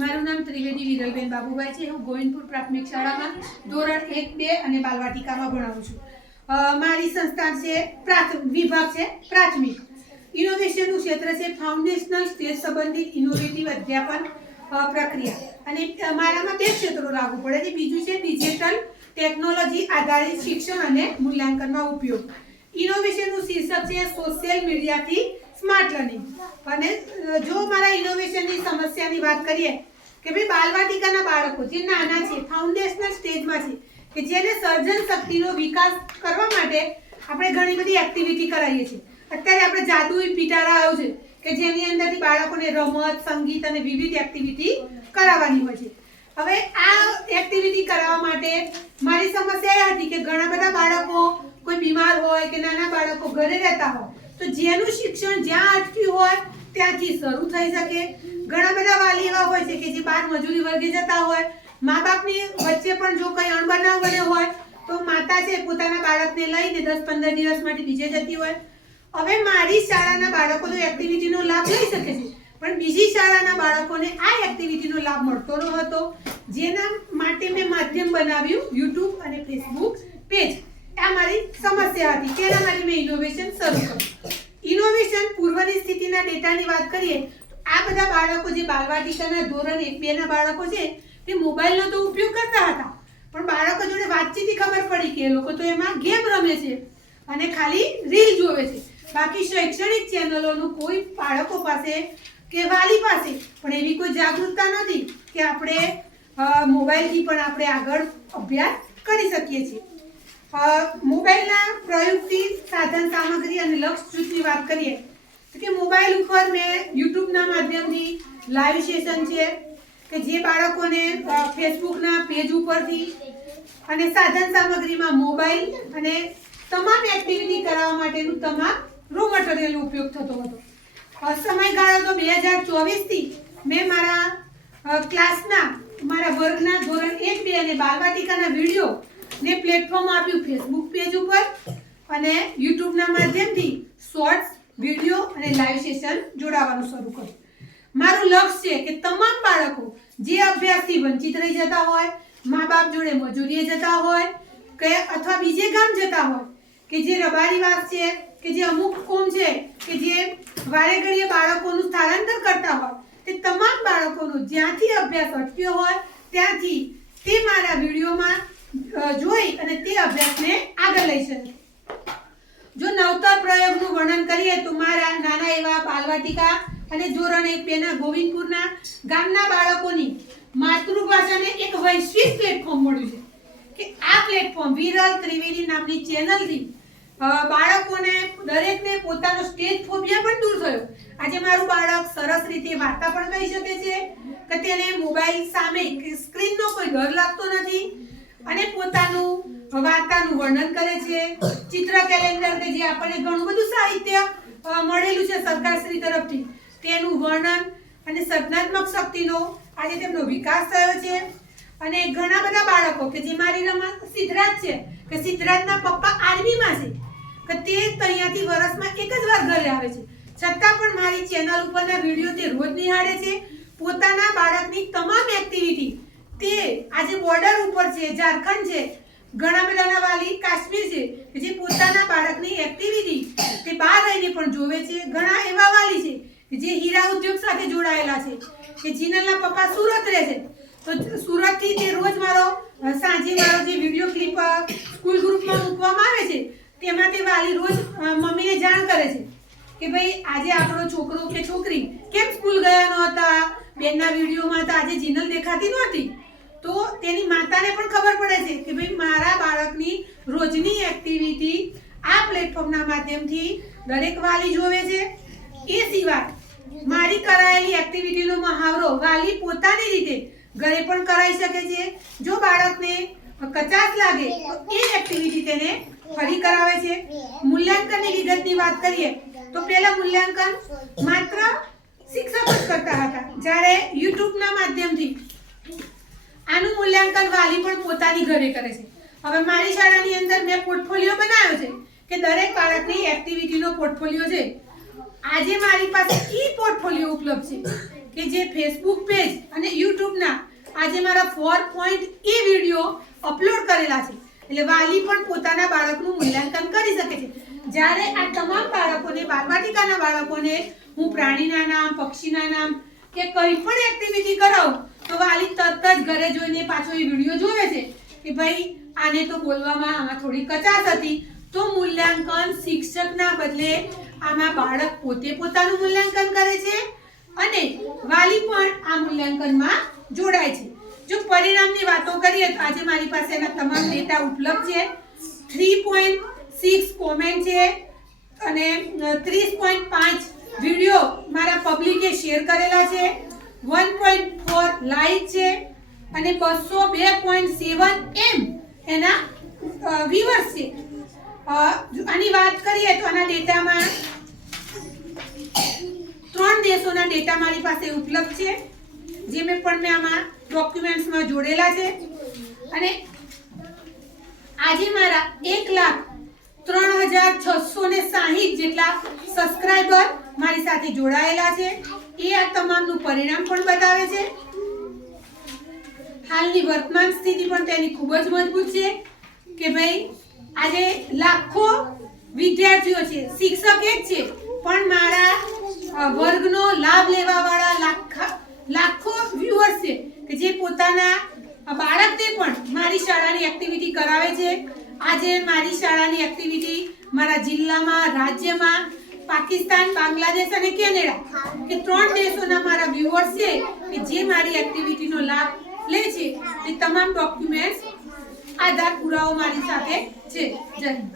મારું નામ ત્રિવેદી વિરલબેન બાબુભાઈ છે। હું ગોવિંદપુર પ્રાથમિક શાળામાં ધોરણ 1, 2 અને બાલવાટિકામાં ભણાવું છું। મારી સંસ્થા છે વિભાગ છે પ્રાથમિક। ઇનોવેશનનું ક્ષેત્ર છે ફાઉન્ડેશનલ સ્ટેજ સંબંધિત ઇનોવેટિવ અધ્યાપન પ્રક્રિયા અને મારામાં બે ક્ષેત્રો લાગુ પડે છે। બીજું છે ડિજિટલ ટેકનોલોજી આધારિત શિક્ષણ અને મૂલ્યાંકનમાં ઉપયોગ। ઇનોવેશનનું શીર્ષક છે સોશિયલ મીડિયાથી સ્માર્ટ લર્નિંગ। અને જો મારા ઇનોવેશનની સમસ્યાની વાત કરીએ કે ભાઈ બાલવાટિકાના બાળકો જે નાના છે ફાઉન્ડેશનલ સ્ટેજમાં છે કે જેને સર્જન શક્તિનો વિકાસ કરવા માટે આપણે ઘણી બધી એક્ટિવિટી કરાવીએ છીએ। અત્યારે આપણે જાદુઈ પિટારા આવ્યો છે કે જેની અંદરથી બાળકોને રમત સંગીત અને વિવિધ એક્ટિવિટી કરાવવાની હોય છે। હવે આ એક્ટિવિટી કરાવવા માટે મારી સમસ્યા એ હતી કે ઘણા બધા બાળકો કોઈ બીમાર હોય કે નાના બાળકો ઘરે રહેતા હોય તો જેનું શિક્ષણ જ્યાં અટક્યું હોય ત્યાંથી શરૂ થઈ શકે। ઘણા બધા વાલી એવા હોય છે કે જે બહાર મજૂરી વર્ગે જતા હોય, મા બાપની વચ્ચે પણ જો કંઈ અણબનાવ બન્યો હોય તો માતા છે પોતાના બાળકને લઈને 10-15 દિવસ માટે બીજે જતી હોય। હવે મારી શાળાના બાળકો તો એક્ટિવિટીનો લાભ લઈ શકે છે પણ બીજી શાળાના બાળકોને આ એક્ટિવિટીનો લાભ મળતો ન હતો, જેના માટે મેં માધ્યમ બનાવ્યું યુટ્યુબ અને ફેસબુક પેજ। આ મારી સમસ્યા હતી, તેના માટે મેં ઇનોવેશન શરૂ કર્યું। ઇનોવેશન પૂર્વની સ્થિતિના ડેટાની વાત કરીએ તો આ બધા બાળકો જે બાલવાટિકાના ધોરણ 1, 2 ના બાળકો છે તે મોબાઈલનો તો ઉપયોગ કરતા હતા પણ બાળકો જોડે વાતચીતથી ખબર પડી કે એ લોકો તો એમાં ગેમ રમે છે અને ખાલી રીલ જોવે છે। બાકી શૈક્ષણિક ચેનલોનું કોઈ બાળકો પાસે કે વાલી પાસે પણ એવી કોઈ જાગૃતતા નથી કે આપણે મોબાઈલથી પણ આપણે આગળ અભ્યાસ કરી શકીએ છીએ। મોબાઈલના પ્રયુક્તિ સાધન સામગ્રી અને લક્ષ્ય જૂથની વાત કરીએ તો કે મોબાઈલ ઉપર મેં યુટ્યુબના માધ્યમથી લાઈવ સેશન છે કે જે બાળકોને ફેસબુકના પેજ ઉપરથી અને સાધન સામગ્રીમાં મોબાઈલ અને તમામ એક્ટિવિટી કરાવવા માટેનું તમામ રો મટીરિયલનો ઉપયોગ થતો હતો। સમયગાળો તો 2024થી મેં મારા ક્લાસના મારા વર્ગના ધોરણ 1, 2 અને બાલવાટિકાના વિડીયો ને પ્લેટફોર્મ આપ્યું ફેસબુક પેજ ઉપર અને યુટ્યુબના માધ્યમથી શોર્ટ્સ વિડીયો અને લાઈવ સેશન જોડાવાનું શરૂ કર્યું। મારું લક્ષ્ય છે કે તમામ બાળકો જે અભ્યાસથી વંચિત રહી જતા હોય, મા બાપ જોડે મજૂરીએ જતા હોય કે અથવા બીજે ગામ જતા હોય કે જે રબારીવાસ છે કે જે અમુક કોમ છે કે જે વારે ઘડીએ બાળકોનું સ્થળાંતર કરતા હોય તે તમામ બાળકોનો જ્યાંથી અભ્યાસ અટક્યો હોય ત્યાંથી તે મારા વિડીયોમાં જોઈ અને તે અભ્યાસને આગળ લઈ શકે। જો નવતર પ્રયોગનું વર્ણન કરીએ તો મારા નાના એવા બાલવાટિકા અને ધોરણ 1, 2 ના ગોવિંદપુરના ગામના બાળકોની માતૃભાષાને એક વૈશ્વિક પ્લેટફોર્મ મળ્યું છે કે આ પ્લેટફોર્મ વિરલ ત્રિવેદી નામની ચેનલથી બાળકોને દરેકને પોતાનો સ્ટેજ ફોબિયા પણ દૂર થયો। આજે મારું બાળક સરસ રીતે વાર્તા પણ કહી શકે છે કે તેને મોબાઈલ સામે સ્ક્રીનનો કોઈ ડર લાગતો નથી અને પોતાનું વાર્તાનું વર્ણન કરે છે। ચિત્ર કેલેન્ડર કે જે આપણને ઘણું બધું સાહિત્ય મળેલું છે સરકારશ્રી તરફથી તેનું વર્ણન અને સર્જનાત્મક શક્તિનો આજે તેમનો વિકાસ થયો છે। અને ઘણા બધા બાળકો કે જે મારી રમત સિદ્ધરાજ છે કે સિદ્ધરાજના પપ્પા આર્મીમાં છે કે તે અહીંયાથી વર્ષમાં એક જ વાર ઘરે આવે છે છતાં પણ મારી ચેનલ ઉપરના વિડીયો તે રોજ નિહાળે છે। પોતાના બાળકની તમામ એક્ટિવિટી તે આજે બોર્ડર ઉપર છે, ઝારખંડ છે, ઘણા બધાના વાલી કાશ્મીર છે કે જે પોતાના બાળકની એક્ટિવિટી તે બહાર રહીને પણ જોવે છે। ઘણા એવા વાલી છે કે જે હીરા ઉદ્યોગ સાથે જોડાયેલા છે કે જીનલના પપ્પા સુરત રહે છે તો સુરતથી તે રોજ મારો સાંજે મારો જે વિડીયો ક્લિપ સ્કૂલ ગ્રુપમાં મૂકવામાં આવે છે તેમાં તે વાલી રોજ મમ્મીને જાણ કરે છે કે ભાઈ આજે આપણો છોકરો કે છોકરી કેમ સ્કૂલ ગયા નહોતા, બેનના વિડીયોમાં તો આજે જીનલ દેખાતી નહોતી તો તેની માતાને પણ ખબર પડે છે કે ભાઈ મારા બાળકની રોજની એક્ટિવિટી આ પ્લેટફોર્મના માધ્યમથી દરેક વાલી જોવે છે। એ સિવાય મારી કરાયેલી એક્ટિવિટીનો મહાવરો વાલી પોતાની રીતે ઘરે પણ કરાવી શકે છે। જો બાળકને કચાશ લાગે તો એ એક્ટિવિટી તેને ફરી કરાવે છે। મૂલ્યાંકનની વિગતની વાત કરીએ તો પહેલા મૂલ્યાંકન માત્ર શિક્ષકો જ કરતા હતા જ્યારે યુટ્યુબના માધ્યમથી આનું મૂલ્યાંકન વાલી પણ પોતાની ઘરે કરે છે। હવે મારી શાળાની અંદર મેં પોર્ટફોલિયો બનાવ્યો છે કે દરેક બાળકની એક્ટિવિટીનો પોર્ટફોલિયો છે। આજે મારી પાસે ઈ પોર્ટફોલિયો ઉપલબ્ધ છે કે જે ફેસબુક પેજ અને યુટ્યુબ આજે મારા 4.E વિડીયો અપલોડ કરેલા છે, એટલે વાલી પણ પોતાના બાળકનું મૂલ્યાંકન કરી શકે છે. જ્યારે આ તમામ બાળકોને, બાલવાટિકાના બાળકોને હું પ્રાણીના નામ, પક્ષીના નામ કે કંઈ પણ એક્ટિવિટી કરાવું તો વાલી તરત જ ઘરે જોઈને પાછો એ વિડીયો જોવે છે કે ભાઈ આને તો બોલવામાં આમાં થોડી કચાશ હતી. તો મૂલ્યાંકન શિક્ષકના બદલે આમાં બાળક પોતે પોતાનું મૂલ્યાંકન કરે છે અને વાલી પણ આ મૂલ્યાંકનમાં જોડાય છે. જો પરિણામની વાતો કરીએ તો આજે મારી પાસે એના તમામ ડેટા ઉપલબ્ધ છે. 3.6 કોમેન્ટ છે અને 30.5 વિડીયો મારા પબ્લિકે શેર કરેલા છે, 1.4 લાઈક છે અને 202.7 એના વ્યુઅર્સ છે. આની વાત કરીએ તો આના ડેટામાં 3 દેશોના ડેટા મારી પાસે ઉપલબ્ધ છે, જે મેં આમાં ડોક્યુમેન્ટ્સમાં જોડેલા છે. અને આજે મારા 1,03,660 જેટલા સબસ્ક્રાઇબર મારી સાથે જોડાયેલા છે. એ આ તમામનું પરિણામ પણ બતાવે છે. હાલની વર્તમાન સ્થિતિ પણ તેની ખૂબ જ મજબૂત છે કે ભાઈ આજે લાખો વિદ્યાર્થીઓ છે, શિક્ષક એક છે, પણ મારા વર્ગનો લાભ લેવા વાળા લાખો વ્યુઅર્સ છે કે જે પોતાના બાળકને પણ મારી શાળાની એક્ટિવિટી કરાવે છે. આજે મારી શાળાની એક્ટિવિટી મારા જિલ્લામાં, રાજ્યમાં, પાકિસ્તાન, બાંગ્લાદેશ અને કેનેડા કે 3 દેશોના મારા વ્યુઅર્સ છે કે જે મારી એક્ટિવિટીનો લાભ લે છે. એ તમામ ડોક્યુમેન્ટ્સ, આધાર પુરાવો મારી સાથે છે. જય હિન્દ.